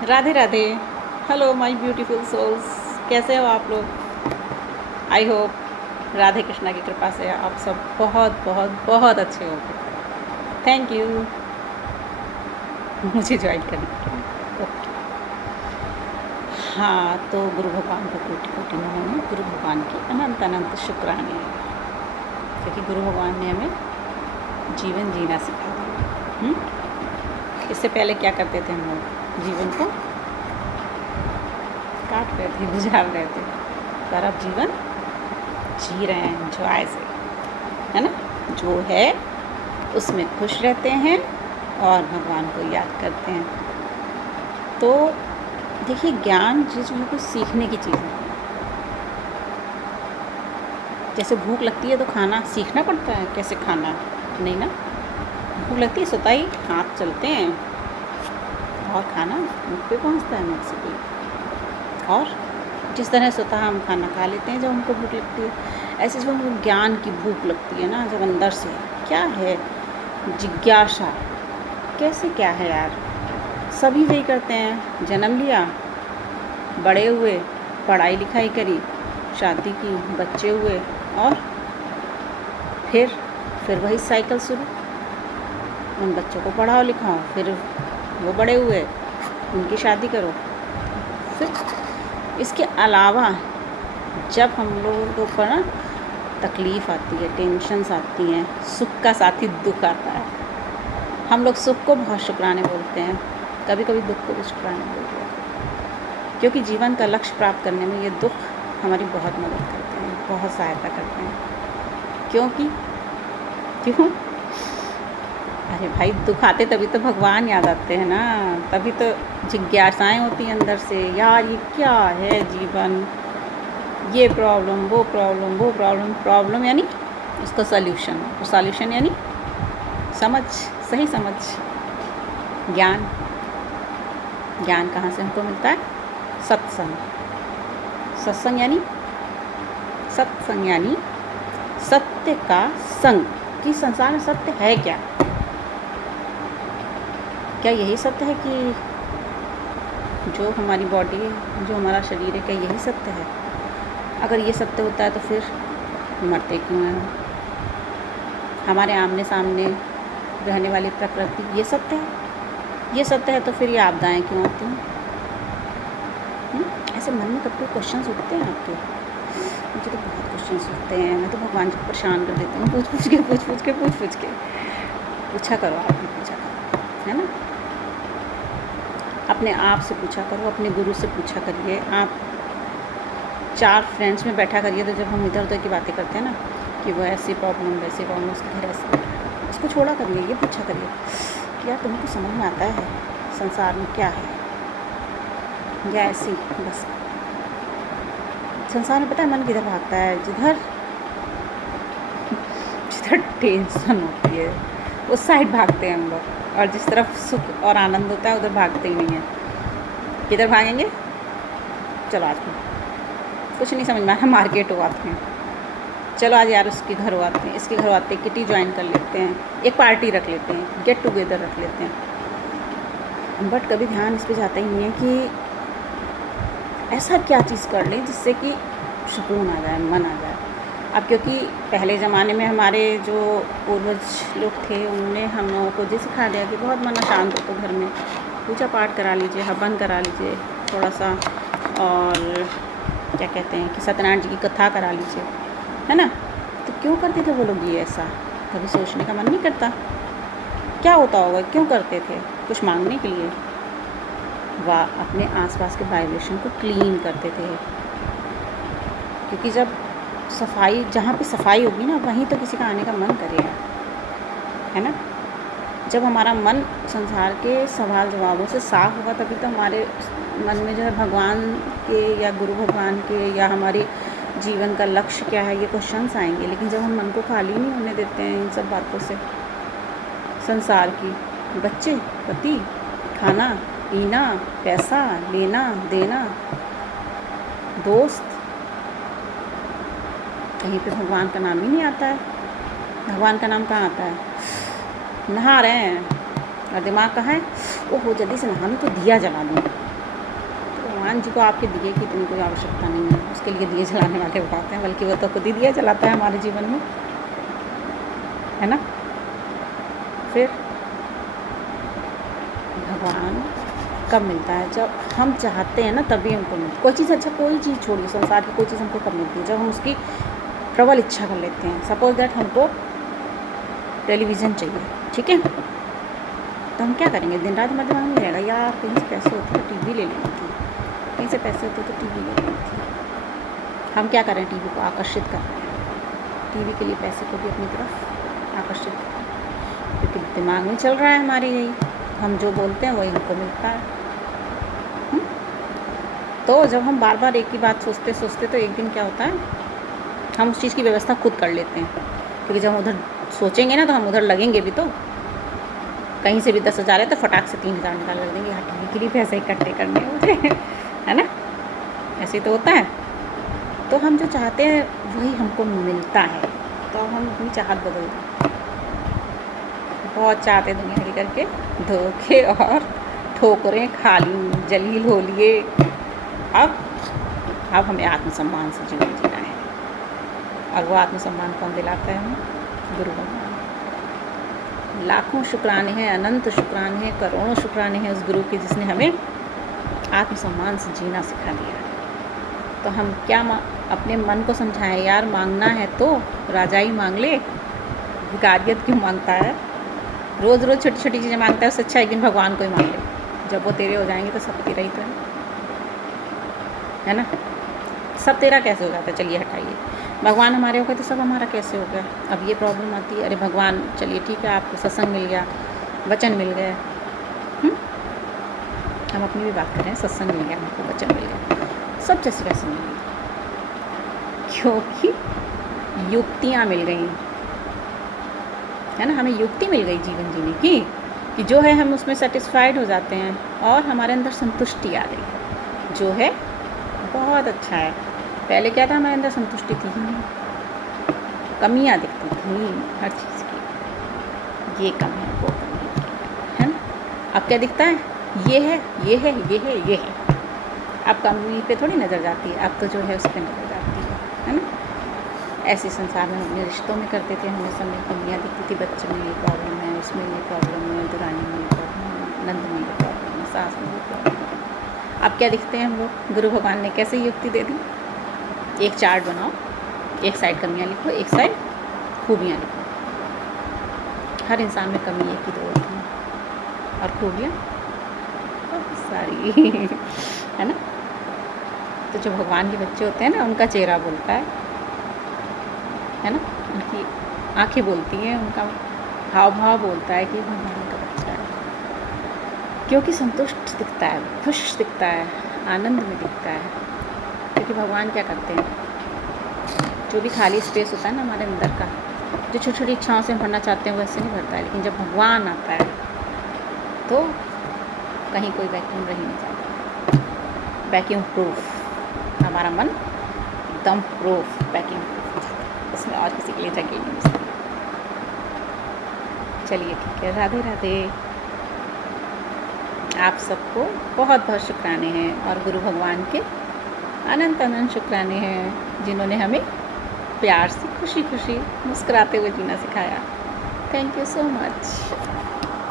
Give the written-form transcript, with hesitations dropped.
Radhe Radhe. Hello my beautiful souls, कैसे हो आप लोग? आई होप राधे कृष्णा की कृपा से आप सब बहुत बहुत बहुत अच्छे होंगे। थैंक यू मुझे ज्वाइन करने के लिए। ओके। हाँ, तो गुरु भगवान को कोटि कोटि नमः, गुरु भगवान की अनंत अनंत शुक्राने, क्योंकि गुरु भगवान ने हमें जीवन जीना सिखा दिया। इससे पहले क्या करते थे हम लोग? जीवन को काट रहे थे, गुजार रहे थे, पर अब जीवन जी रहे हैं एंजॉय से, है ना? जो है उसमें खुश रहते हैं और भगवान को याद करते हैं। तो देखिए, ज्ञान चीज़ में कुछ सीखने की चीज़ है। जैसे भूख लगती है तो खाना सीखना पड़ता है, कैसे खाना है, नहीं ना? भूख लगती है, स्वतः ही हाथ चलते हैं और खाना मुँह पे पहुँचता है मुझ से। और जिस तरह स्वतः हम खाना खा लेते हैं जब हमको भूख लगती है, ऐसे जब हमको ज्ञान की भूख लगती है ना, जब अंदर से क्या है जिज्ञासा, कैसे क्या है यार, सभी यही करते हैं। जन्म लिया, बड़े हुए, पढ़ाई लिखाई करी, शादी की, बच्चे हुए, और फिर वही साइकिल शुरू। उन बच्चों को पढ़ाओ लिखाओ, फिर वो बड़े हुए, उनकी शादी करो। फिर इसके अलावा जब हम लोगों के ऊपर ना तकलीफ़ आती है, टेंशन्स आती हैं, सुख का साथ ही दुख आता है। हम लोग सुख को बहुत शुक्राने बोलते हैं, कभी कभी दुख को भी शुक्राने बोलते हैं, क्योंकि जीवन का लक्ष्य प्राप्त करने में ये दुख हमारी बहुत मदद करते हैं, बहुत सहायता करते हैं। क्यों? अरे भाई, दुख आते तभी तो भगवान याद आते हैं ना, तभी तो जिज्ञासाएं होती हैं अंदर से, यार ये क्या है जीवन, ये प्रॉब्लम, वो प्रॉब्लम, वो प्रॉब्लम। प्रॉब्लम यानी उसका सॉल्यूशन, और सॉल्यूशन यानी समझ, सही समझ, ज्ञान। ज्ञान कहाँ से हमको मिलता है? सत्संग। सत्संग यानी सत्संग यानी सत्य का संग, कि संसार में सत्य है क्या? क्या यही सत्य है कि जो हमारी बॉडी है, जो हमारा शरीर है, क्या यही सत्य है? अगर ये सत्य होता है तो फिर मरते क्यों हैं हम? हमारे आमने सामने रहने वाली प्रकृति ये सत्य है? ये सत्य है तो फिर ये आपदाएं क्यों आती हैं? ऐसे मन में कभी क्वेश्चंस उठते हैं आपके? मुझे तो बहुत क्वेश्चंस उठते हैं, मैं तो भगवान जी को परेशान कर देती हूँ, पूछ पूछ के। पूछा करो, आप भी पूछा करो, है ना? अपने आप से पूछा करो, अपने गुरु से पूछा करिए। आप 4 फ्रेंड्स में बैठा करिए, तो जब हम इधर उधर की बातें करते हैं ना कि वो ऐसी प्रॉब्लम, वैसी प्रॉब्लम, उसके घर ऐसा, उसको छोड़ा करिए, ये पूछा करिए कि यार तुम्हें कुछ समझ में आता है संसार में क्या है, या ऐसी बस। संसार में पता है मन किधर भागता है? जिधर टेंशन होती है उस साइड भागते हैं हम लोग, और जिस तरफ सुख और आनंद होता है उधर भागते ही नहीं हैं। किधर भागेंगे? चलो आज कुछ नहीं समझ में आया, मार्केट हो आते हैं, चलो आज यार उसके घर हो आते हैं, इसके घर आते हैं, किटी ज्वाइन कर लेते हैं, एक पार्टी रख लेते हैं, गेट टुगेदर रख लेते हैं। बट कभी ध्यान इस पर जाता ही नहीं है कि ऐसा क्या चीज़ कर लें जिससे कि सुकून आ जाए, मन आ जाए। अब क्योंकि पहले ज़माने में हमारे जो पूर्वज लोग थे, उन्होंने हम लोगों को ये सिखा दिया कि बहुत मन शांत हो तो घर में पूजा पाठ करा लीजिए, हवन करा लीजिए थोड़ा सा, और क्या कहते हैं कि सत्यनारायण जी की कथा करा लीजिए, है ना? तो क्यों करते थे वो लोग ये ऐसा? कभी सोचने का मन नहीं करता क्या होता होगा, क्यों करते थे? कुछ मांगने के लिए? वाह, अपने आसपास के वाइब्रेशन को क्लीन करते थे, क्योंकि जब सफाई, जहाँ पे सफाई होगी ना, वहीं तो किसी का आने का मन करेगा, है ना? जब हमारा मन संसार के सवाल जवाबों से साफ होगा, तभी तो हमारे मन में जो है भगवान के या गुरु भगवान के या हमारे जीवन का लक्ष्य क्या है, ये क्वेश्चंस आएंगे। लेकिन जब हम मन को खाली नहीं होने देते हैं इन सब बातों से, संसार की, बच्चे, पति, खाना पीना, पैसा, लेना देना, दोस्त, कहीं पे भगवान का नाम ही नहीं आता है। भगवान का नाम कहाँ आता है? नहा रहे हैं और दिमाग कहाँ है? ओहो, जल्दी से नहा लूँ तो दिया जला दूँ, भगवान जी को आपके दिए की इतनी कोई आवश्यकता नहीं है, उसके लिए दिए जलाने वाले बताते हैं, बल्कि वो तो खुद ही दिया जलाता है हमारे जीवन में, है ना। फिर भगवान कब मिलता है? जब हम चाहते हैं ना, तभी हमको मिलता। कोई चीज़, अच्छा कोई चीज़ छोड़िए, संसार की कोई चीज़ हमको कब मिलती है? जब हम उसकी प्रबल इच्छा कर लेते हैं। सपोज दैट हमको टेलीविज़न चाहिए, ठीक है, तो हम क्या करेंगे? दिन रात हमारे दिमाग में रहेगा यार कहीं से पैसे होते तो टीवी ले लेनी थी, कहीं से पैसे होते तो टीवी ले लेनी थी। हम क्या करें? टीवी को आकर्षित कर रहे हैं, टीवी के लिए पैसे को भी अपनी तरफ आकर्षित कर रहे हैं, क्योंकि दिमाग में चल रहा है हमारे यही, हम जो बोलते हैं वही हमको मिलता है। तो जब हम बार बार एक ही बात सोचते सोचते, तो एक दिन क्या होता है, हम उस चीज़ की व्यवस्था खुद कर लेते हैं। क्योंकि जब हम उधर सोचेंगे ना, तो हम उधर लगेंगे भी। तो कहीं से भी 10,000 है तो फटाक से 3,000 निकाल कर देंगे, हाँ टीवी के लिए पैसे इकट्ठे करने हैं मुझे, है ना। ऐसे तो होता है। तो हम जो चाहते हैं वही हमको मिलता है, तो हम अपनी चाहत बदल दें। बहुत चाहते दुनिया की करके धोखे और ठोकरें खा ली, जलील हो लिए। अब हमें आत्मसम्मान से जीवन जीना है, और वो आत्मसम्मान कौन दिलाता है हमें? गुरु भगवान। लाखों शुक्राने हैं, अनंत शुक्राने हैं, करोड़ों शुक्राने हैं उस गुरु के, जिसने हमें आत्मसम्मान से जीना सिखा दिया है। तो हम क्या अपने मन को समझाएं, यार मांगना है तो राजा ही मांग ले, भिखारियत क्यों मांगता है? रोज़ रोज़ छोटी छोटी चीज़ें मांगता है, उससे अच्छा एक दिन भगवान को ही मांग ले। जब वो तेरे हो जाएंगे तो सब तेरा ही तो है ना। सब तेरा कैसे हो जाता है? चलिए हटाइए, भगवान हमारे हो गए तो सब हमारा कैसे हो गया? अब ये प्रॉब्लम आती है, अरे भगवान चलिए ठीक है, आपको सत्संग मिल गया, वचन मिल गए, हम अपनी भी बात करें, सत्संग मिल गया हमको, वचन मिल गया, सब जैसे वैसे मिल गया, क्योंकि युक्तियाँ मिल गई, है ना। हमें युक्ति मिल गई जीवन जीने की, कि जो है हम उसमें सेटिस्फाइड हो जाते हैं, और हमारे अंदर संतुष्टि आ गई, जो है बहुत अच्छा है। पहले क्या था, हमारे अंदर संतुष्टि थी ही नहीं, कमियाँ दिखती थी हर चीज़ की, ये कम है वो कम है ना। अब क्या दिखता है? ये है, ये है, ये है, ये है। अब कमी पे थोड़ी नज़र जाती है, अब तो जो है उस पर नज़र जाती है ना। ऐसे संसार में अपने रिश्तों में करते थे, हमें समय कमियाँ दिखती थी, बच्चे में ये प्रॉब्लम है, उसमें ये प्रॉब्लम है, दुरानी में ये प्रॉब्लम है, नंद में ये प्रॉब्लम है, सास में ये प्रॉब्लम है। अब क्या दिखते हैं हम लोग? गुरु भगवान ने कैसे युक्ति दे दी, एक चार्ट बनाओ, एक साइड कमियाँ लिखो, एक साइड खूबियाँ लिखो। हर इंसान में कमी एक ही दो होती है, और खूबियाँ बहुत सारी है ना। तो जो भगवान के बच्चे होते हैं ना, उनका चेहरा बोलता है ना, उनकी आंखें बोलती हैं, उनका हाव भाव बोलता है कि भगवान का बच्चा है, क्योंकि संतुष्ट दिखता है, खुश दिखता है, आनंद में दिखता है। क्योंकि भगवान क्या करते हैं, जो भी खाली स्पेस होता है ना हमारे अंदर का, जो छोटी छोटी इच्छाओं से हम भरना चाहते हैं वैसे नहीं भरता है, लेकिन जब भगवान आता है तो कहीं कोई वैक्यूम रह नहीं जाता। वैक्यूम प्रूफ हमारा मन, एकदम प्रूफ, वैक्यूम प्रूफ, उसमें और किसी के लिए जगह नहीं मिलती। चलिए ठीक है, राधे राधे। आप सबको बहुत बहुत शुक्राने हैं, और गुरु भगवान के अनंत अनंत शुक्राने हैं, जिन्होंने हमें प्यार से खुशी खुशी मुस्कुराते हुए जीना सिखाया। Thank you so much.